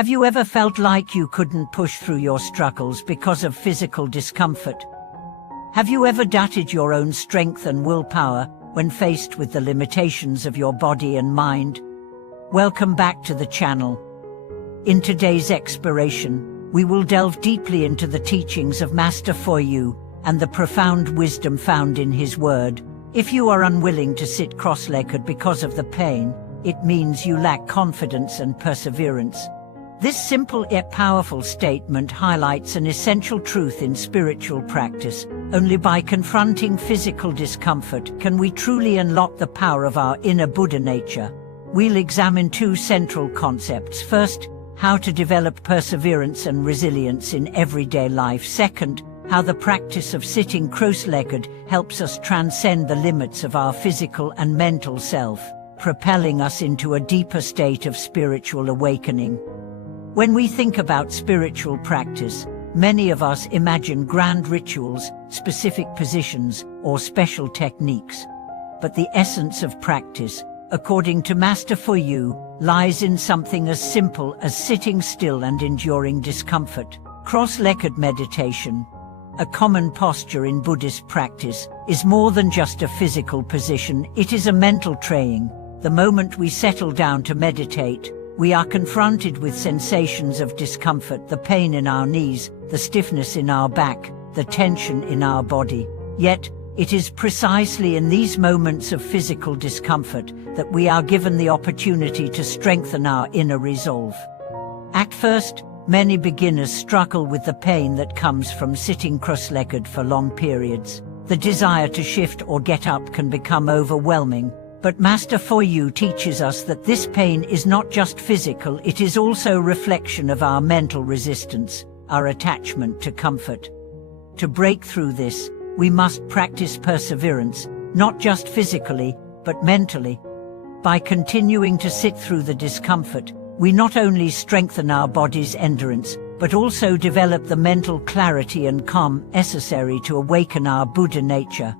Have you ever felt like you couldn't push through your struggles because of physical discomfort? Have you ever doubted your own strength and willpower when faced with the limitations of your body and mind? Welcome back to the channel. In today's exploration, we will delve deeply into the teachings of Master Fu Yu and the profound wisdom found in his word. If you are unwilling to sit cross-legged because of the pain, it means you lack confidence and perseverance. This simple yet powerful statement highlights an essential truth in spiritual practice. Only by confronting physical discomfort can we truly unlock the power of our inner Buddha nature. We'll examine two central concepts. First, how to develop perseverance and resilience in everyday life. Second, how the practice of sitting cross-legged helps us transcend the limits of our physical and mental self, propelling us into a deeper state of spiritual awakening. When we think about spiritual practice, many of us imagine grand rituals, specific positions, or special techniques. But the essence of practice, according to Master Fu Yu, lies in something as simple as sitting still and enduring discomfort. Cross-legged meditation, a common posture in Buddhist practice, is more than just a physical position. It is a mental training. The moment we settle down to meditate, we are confronted with sensations of discomfort, the pain in our knees, the stiffness in our back, the tension in our body. Yet, it is precisely in these moments of physical discomfort that we are given the opportunity to strengthen our inner resolve. At first, many beginners struggle with the pain that comes from sitting cross-legged for long periods. The desire to shift or get up can become overwhelming. But Master Fu Yu teaches us that this pain is not just physical, it is also a reflection of our mental resistance, our attachment to comfort. To break through this, we must practice perseverance, not just physically, but mentally. By continuing to sit through the discomfort, we not only strengthen our body's endurance, but also develop the mental clarity and calm necessary to awaken our Buddha nature.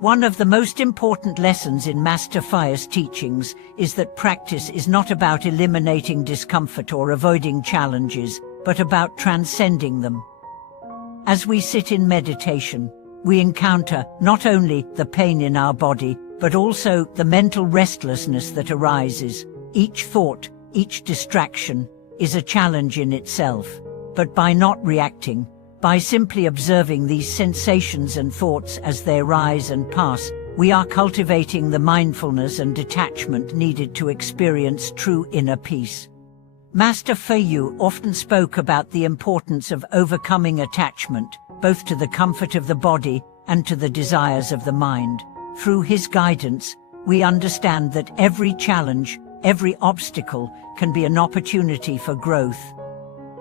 One of the most important lessons in Master Fu Yu's teachings is that practice is not about eliminating discomfort or avoiding challenges, but about transcending them. As we sit in meditation, we encounter not only the pain in our body, but also the mental restlessness that arises. Each thought, each distraction, is a challenge in itself. But by not reacting, by simply observing these sensations and thoughts as they arise and pass, we are cultivating the mindfulness and detachment needed to experience true inner peace. Master Fu Yu often spoke about the importance of overcoming attachment, both to the comfort of the body and to the desires of the mind. Through his guidance, we understand that every challenge, every obstacle, can be an opportunity for growth.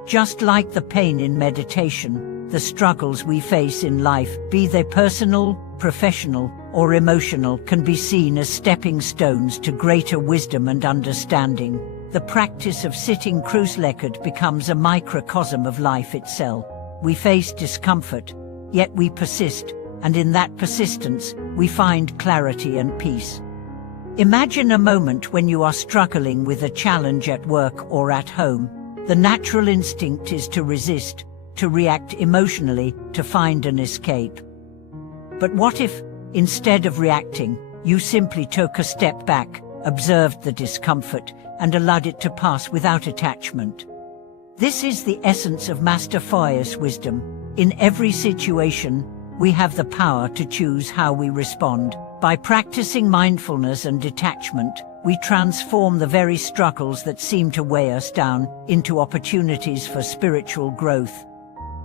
Just like the pain in meditation, the struggles we face in life, be they personal, professional, or emotional, can be seen as stepping stones to greater wisdom and understanding. The practice of sitting cross-legged becomes a microcosm of life itself. We face discomfort, yet we persist, and in that persistence, we find clarity and peace. Imagine a moment when you are struggling with a challenge at work or at home. The natural instinct is to resist, to react emotionally, to find an escape. But what if, instead of reacting, you simply took a step back, observed the discomfort, and allowed it to pass without attachment? This is the essence of Master Fu Yu's wisdom. In every situation, we have the power to choose how we respond. By practicing mindfulness and detachment, we transform the very struggles that seem to weigh us down into opportunities for spiritual growth.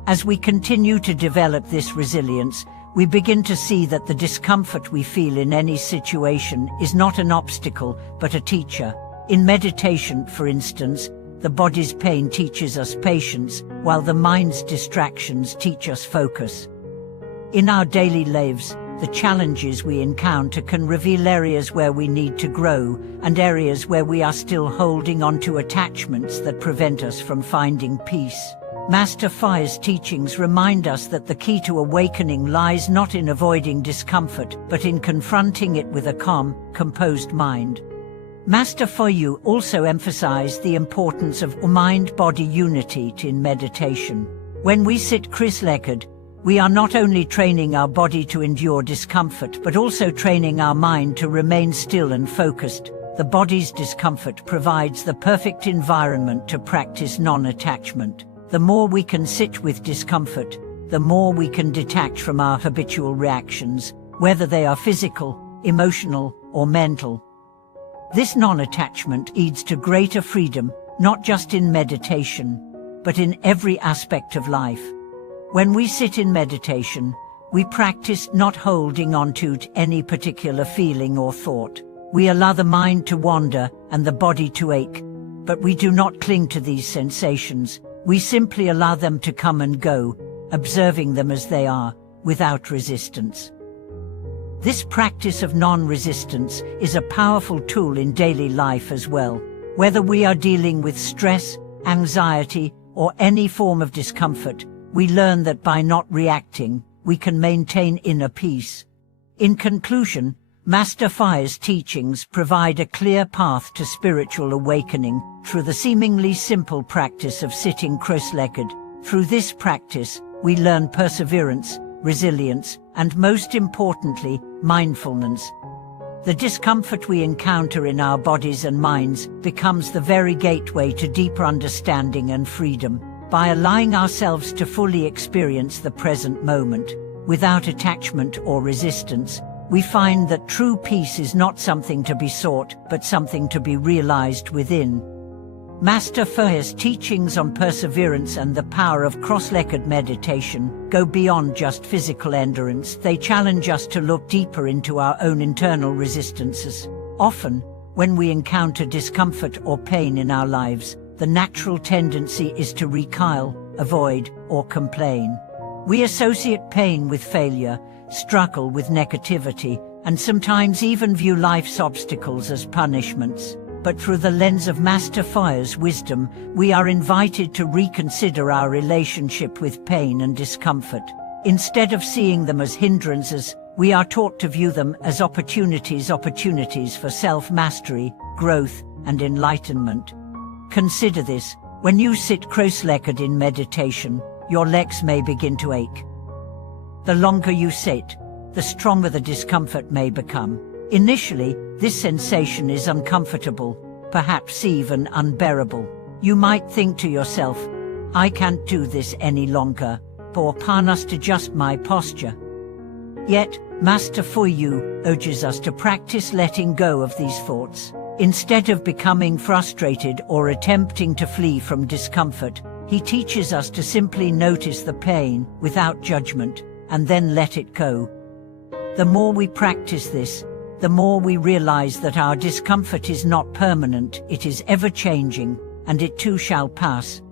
As we continue to develop this resilience, we begin to see that the discomfort we feel in any situation is not an obstacle, but a teacher. In meditation, for instance, the body's pain teaches us patience, while the mind's distractions teach us focus. In our daily lives, the challenges we encounter can reveal areas where we need to grow, and areas where we are still holding on to attachments that prevent us from finding peace. Master Fu Yu's teachings remind us that the key to awakening lies not in avoiding discomfort, but in confronting it with a calm, composed mind. Master Foyu also emphasized the importance of mind-body unity in meditation. When we sit cross-legged, we are not only training our body to endure discomfort but also training our mind to remain still and focused. The body's discomfort provides the perfect environment to practice non-attachment. The more we can sit with discomfort, the more we can detach from our habitual reactions, whether they are physical, emotional, or mental. This non-attachment leads to greater freedom, not just in meditation, but in every aspect of life. When we sit in meditation, we practice not holding on to any particular feeling or thought. We allow the mind to wander and the body to ache, but we do not cling to these sensations. We simply allow them to come and go, observing them as they are, without resistance. This practice of non-resistance is a powerful tool in daily life as well. Whether we are dealing with stress, anxiety, or any form of discomfort, we learn that by not reacting, we can maintain inner peace. In conclusion, Master Foyu's teachings provide a clear path to spiritual awakening through the seemingly simple practice of sitting cross-legged. Through this practice, we learn perseverance, resilience, and most importantly, mindfulness. The discomfort we encounter in our bodies and minds becomes the very gateway to deeper understanding and freedom. By allowing ourselves to fully experience the present moment, without attachment or resistance, we find that true peace is not something to be sought, but something to be realized within. Master Foyu's teachings on perseverance and the power of cross-legged meditation go beyond just physical endurance. They challenge us to look deeper into our own internal resistances. Often, when we encounter discomfort or pain in our lives, the natural tendency is to recoil, avoid, or complain. We associate pain with failure, struggle with negativity, and sometimes even view life's obstacles as punishments. But through the lens of Master Foyu's wisdom, we are invited to reconsider our relationship with pain and discomfort. Instead of seeing them as hindrances, we are taught to view them as opportunities for self-mastery, growth, and enlightenment. Consider this: when you sit cross-legged in meditation, your legs may begin to ache. The longer you sit, the stronger the discomfort may become. Initially, this sensation is uncomfortable, perhaps even unbearable. You might think to yourself, "I can't do this any longer," or "I must adjust my posture." Yet, Master Foyu urges us to practice letting go of these thoughts. Instead of becoming frustrated or attempting to flee from discomfort, he teaches us to simply notice the pain without judgment, and then let it go. The more we practice this, the more we realize that our discomfort is not permanent, it is ever-changing, and it too shall pass.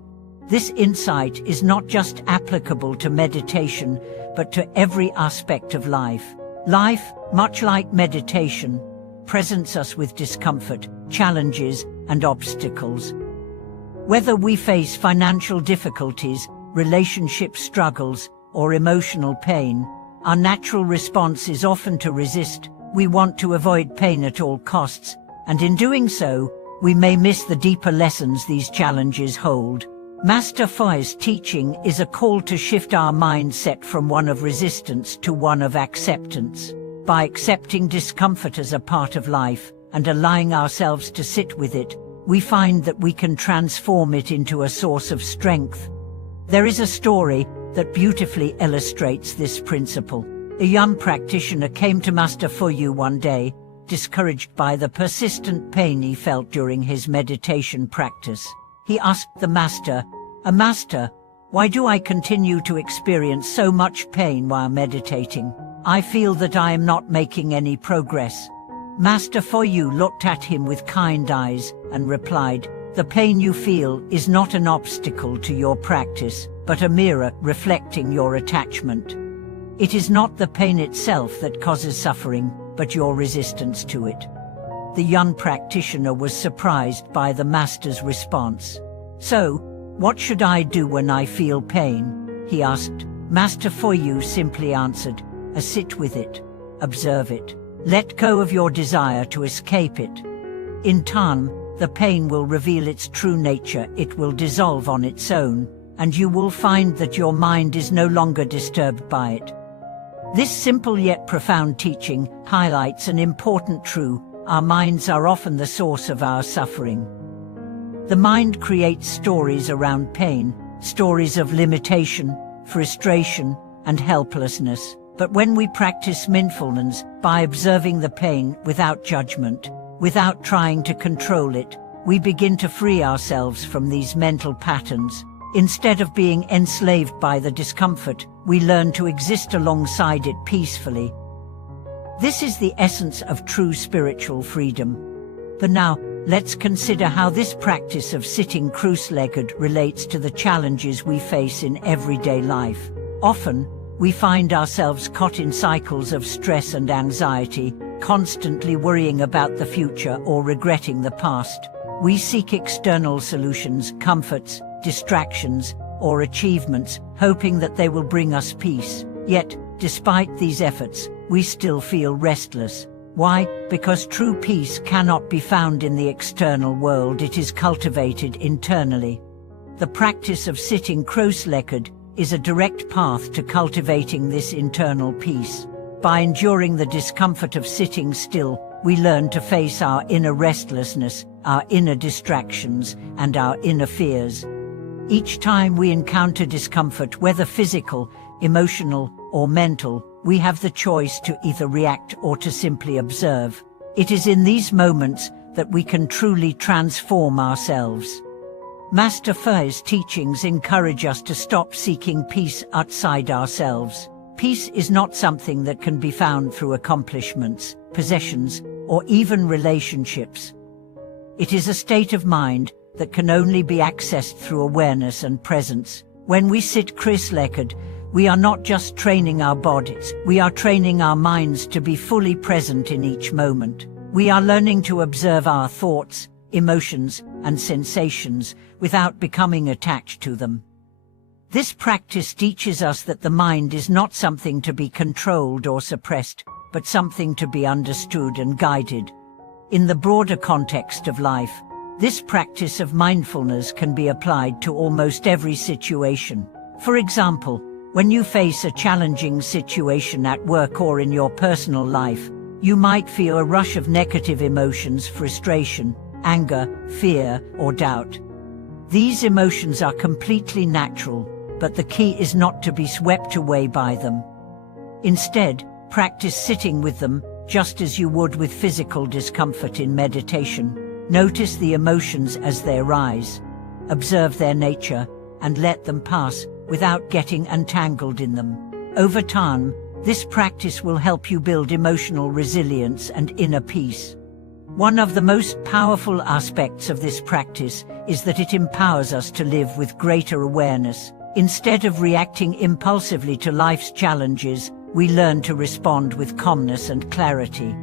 This insight is not just applicable to meditation, but to every aspect of life. Life, much like meditation, presents us with discomfort, challenges, and obstacles. Whether we face financial difficulties, relationship struggles, or emotional pain, our natural response is often to resist. We want to avoid pain at all costs, and in doing so, we may miss the deeper lessons these challenges hold. Master Foyu's teaching is a call to shift our mindset from one of resistance to one of acceptance. By accepting discomfort as a part of life and allowing ourselves to sit with it, we find that we can transform it into a source of strength. There is a story that beautifully illustrates this principle. A young practitioner came to Master Foyu one day, discouraged by the persistent pain he felt during his meditation practice. He asked the master, "Master, why do I continue to experience so much pain while meditating? I feel that I am not making any progress." Master Foyu looked at him with kind eyes and replied, "The pain you feel is not an obstacle to your practice, but a mirror reflecting your attachment. It is not the pain itself that causes suffering, but your resistance to it." The young practitioner was surprised by the master's response. "So, what should I do when I feel pain?" he asked. Master Foyu simply answered, "Sit with it, observe it, let go of your desire to escape it." In time, the pain will reveal its true nature, it will dissolve on its own, and you will find that your mind is no longer disturbed by it. This simple yet profound teaching highlights an important truth: our minds are often the source of our suffering. The mind creates stories around pain, stories of limitation, frustration, and helplessness. But when we practice mindfulness, by observing the pain without judgment, without trying to control it, we begin to free ourselves from these mental patterns. Instead of being enslaved by the discomfort, we learn to exist alongside it peacefully. This is the essence of true spiritual freedom. But now, let's consider how this practice of sitting cross-legged relates to the challenges we face in everyday life. Often, we find ourselves caught in cycles of stress and anxiety, constantly worrying about the future or regretting the past. We seek external solutions, comforts, distractions, or achievements, hoping that they will bring us peace. Yet, despite these efforts, we still feel restless. Why? Because true peace cannot be found in the external world, it is cultivated internally. The practice of sitting cross-legged is a direct path to cultivating this internal peace. By enduring the discomfort of sitting still, we learn to face our inner restlessness, our inner distractions, and our inner fears. Each time we encounter discomfort, whether physical, emotional, or mental, we have the choice to either react or to simply observe. It is in these moments that we can truly transform ourselves. Master Fu's teachings encourage us to stop seeking peace outside ourselves. Peace is not something that can be found through accomplishments, possessions, or even relationships. It is a state of mind that can only be accessed through awareness and presence. When we sit cross-legged, we are not just training our bodies, we are training our minds to be fully present in each moment. We are learning to observe our thoughts, emotions, and sensations without becoming attached to them. This practice teaches us that the mind is not something to be controlled or suppressed, but something to be understood and guided. In the broader context of life, this practice of mindfulness can be applied to almost every situation. For example, when you face a challenging situation at work or in your personal life, you might feel a rush of negative emotions, frustration, anger, fear, or doubt. These emotions are completely natural, but the key is not to be swept away by them. Instead, practice sitting with them, just as you would with physical discomfort in meditation. Notice the emotions as they arise, observe their nature, and let them pass without getting entangled in them. Over time, this practice will help you build emotional resilience and inner peace. One of the most powerful aspects of this practice is that it empowers us to live with greater awareness. Instead of reacting impulsively to life's challenges, we learn to respond with calmness and clarity.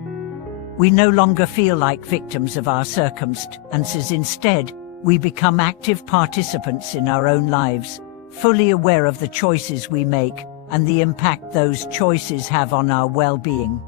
We no longer feel like victims of our circumstances. Instead, we become active participants in our own lives, fully aware of the choices we make and the impact those choices have on our well-being.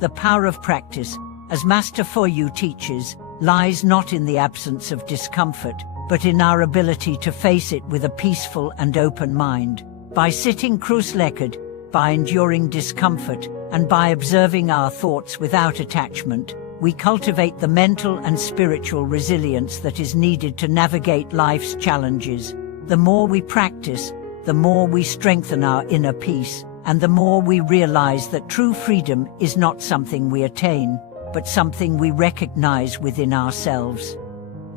The power of practice, as Master Fu teaches, lies not in the absence of discomfort, but in our ability to face it with a peaceful and open mind. By sitting cross-legged, by enduring discomfort, and by observing our thoughts without attachment, we cultivate the mental and spiritual resilience that is needed to navigate life's challenges. The more we practice, the more we strengthen our inner peace, and the more we realize that true freedom is not something we attain, but something we recognize within ourselves.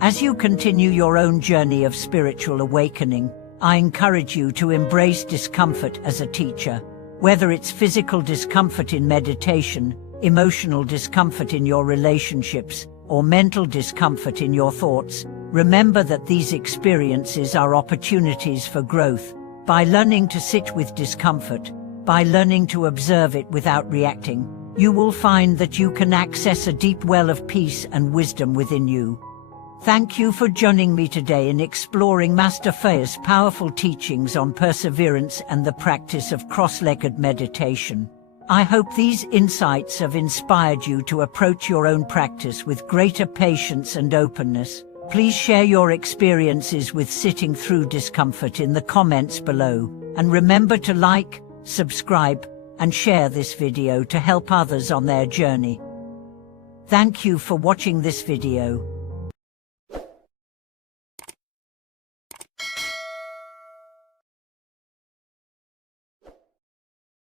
As you continue your own journey of spiritual awakening, I encourage you to embrace discomfort as a teacher. Whether it's physical discomfort in meditation, emotional discomfort in your relationships, or mental discomfort in your thoughts, remember that these experiences are opportunities for growth. By learning to sit with discomfort, by learning to observe it without reacting, you will find that you can access a deep well of peace and wisdom within you. Thank you for joining me today in exploring Master Fu's powerful teachings on perseverance and the practice of cross-legged meditation. I hope these insights have inspired you to approach your own practice with greater patience and openness. Please share your experiences with sitting through discomfort in the comments below, and remember to like, subscribe, and share this video to help others on their journey. Thank you for watching this video.